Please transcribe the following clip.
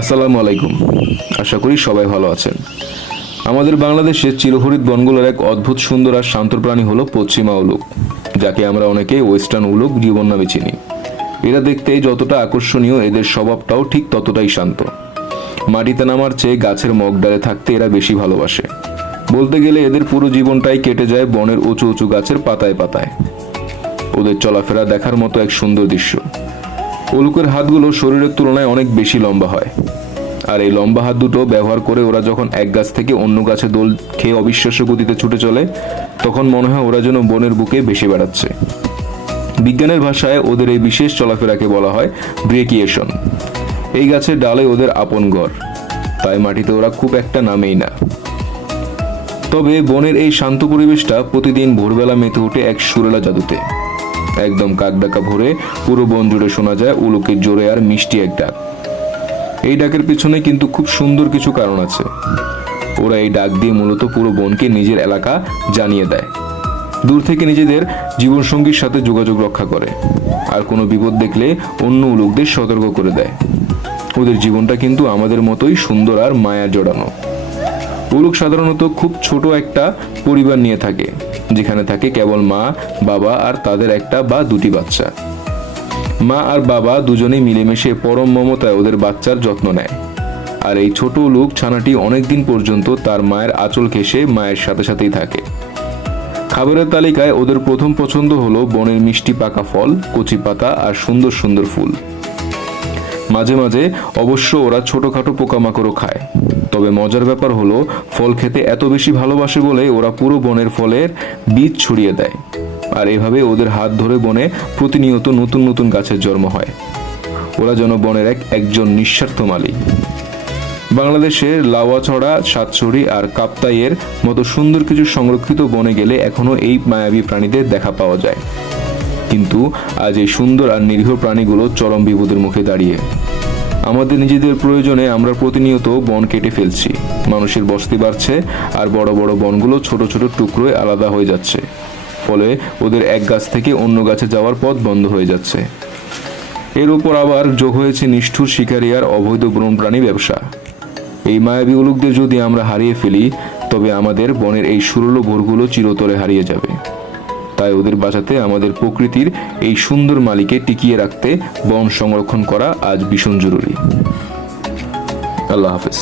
আসসালামু আলাইকুম। আশা করি সবাই ভালো আছেন। আমাদের বাংলাদেশের চিরহরিত বনগুলোর এক অদ্ভুত সুন্দর আর শান্ত প্রাণী হলো পশ্চিমা উলুক, যাকে আমরা অনেকে ওয়েস্টার্ন উলুক জীবন নামে চিনি। এরা দেখতে যতটা আকর্ষণীয়, এদের স্বভাবটাও ঠিক ততটাই শান্ত। মাটিতে নামার চেয়ে গাছের মগডালে থাকতে এরা বেশি ভালোবাসে। বলতে গেলে এদের পুরো জীবনটাই কেটে যায় বনের উঁচু উঁচু গাছের পাতায় পাতায়। ওদের চলাফেরা দেখার মতো এক সুন্দর দৃশ্য। উলুকের হাতগুলো শরীরের তুলনায় অনেক বেশি লম্বা হয়, আর এই লম্বা হাত দুটো ব্যবহার করে ওরা যখন এক গাছ থেকে অন্য গাছে দোল খেয়ে অবিশ্বাস্য গতিতে ছুটে চলে, তখন মনে হয় ওরা যেন বনের বুকে ভেসে বেড়াচ্ছে। বিজ্ঞানের ভাষায় ওদের এই বিশেষ চলাফেরাকে বলা হয় ব্রেকিয়েশন। এই গাছের ডালে ওদের আপন ঘর, তাই মাটিতে ওরা খুব একটা নামেই না। তবে বনের এই শান্ত পরিবেশটা প্রতিদিন ভোরবেলা মেতে ওঠে এক সুরেলা জাদুতে। একদম কাকডাকা ভোরে পুরো বন জুড়ে শোনা যায় উলুকের জোরে আর মিষ্টি এক ডাক। এই ডাকের পিছনে কিন্তু খুব সুন্দর কিছু কারণ আছে। ওরা এই ডাক দিয়ে মূলত পুরো বনকে নিজের এলাকা জানিয়ে দেয়। দূর থেকে নিজেদের জীবনসঙ্গীর সাথে যোগাযোগ রক্ষা করে, আর কোনো বিপদ দেখলে অন্য উলুকদের সতর্ক করে দেয়। ওদের জীবনটা কিন্তু আমাদের মতোই সুন্দর আর মায়া জড়ানো। উলুক সাধারণত খুব ছোট একটা পরিবার নিয়ে থাকে, যেখানে থাকে কেবল মা, বাবা আর তাদের একটা বা দুটি বাচ্চা। মা আর বাবা দুজনেই মিলেমিশে পরম মমতায় ওদের বাচ্চার যত্ন নেয়। আর এই ছোট উলুক ছানাটি অনেকদিন পর্যন্ত তার মায়ের আঁচল ঘেঁষে মায়ের সাথে সাথেই থাকে। খাবারের তালিকায় ওদের প্রথম পছন্দ হলো বনের মিষ্টি পাকা ফল, কচি পাতা আর সুন্দর সুন্দর ফুল। মাঝে মাঝে অবশ্য ওরা ছোটখাটো পোকামাকড়ও খায়। তবে মজার ব্যাপার হলো, ফল খেতে এত বেশি ভালোবাসে বলে ওরা পুরো বনের ফলের বীজ ছড়িয়ে দেয়। আর এভাবে ওদের হাত ধরে বনে প্রতিনিয়ত নতুন নতুন গাছের জন্ম হয়। ওরা যেন বনের একজন নিঃস্বার্থ মালিক। বাংলাদেশের লাওয়াছড়া, সাতছড়ি আর কাপ্তাইয়ের মতো সুন্দর কিছু সংরক্ষিত বনে গেলে এখনো এই মায়াবী প্রাণীদের দেখা পাওয়া যায়। কিন্তু আজ এই সুন্দর আর নিরীহ প্রাণীগুলো চরম বিপদের মুখে দাঁড়িয়ে। আমাদের নিজেদের প্রয়োজনে আমরা প্রতিনিয়ত বন কেটে ফেলছি। মানুষের বসতি বাড়ছে, আর বড় বড় বনগুলো ছোট ছোট টুকরোয় আলাদা হয়ে যাচ্ছে। ফলে ওদের এক গাছ থেকে অন্য গাছে যাওয়ার পথ বন্ধ হয়ে যাচ্ছে। এর উপর আবার যোগ হয়েছে নিষ্ঠুর শিকারী আর অবৈধ বন্যপ্রাণী ব্যবসা। এই মায়াবী উলুকদের যদি আমরা হারিয়ে ফেলি, তবে আমাদের বনের এই সুরলো ভোরগুলো চিরতরে হারিয়ে যাবে। তাই ওদের বাঁচাতে আমাদের প্রকৃতির এই সুন্দর মালিকে টিকিয়ে রাখতে বন সংরক্ষণ করা আজ ভীষণ জরুরি। আল্লাহ হাফেজ।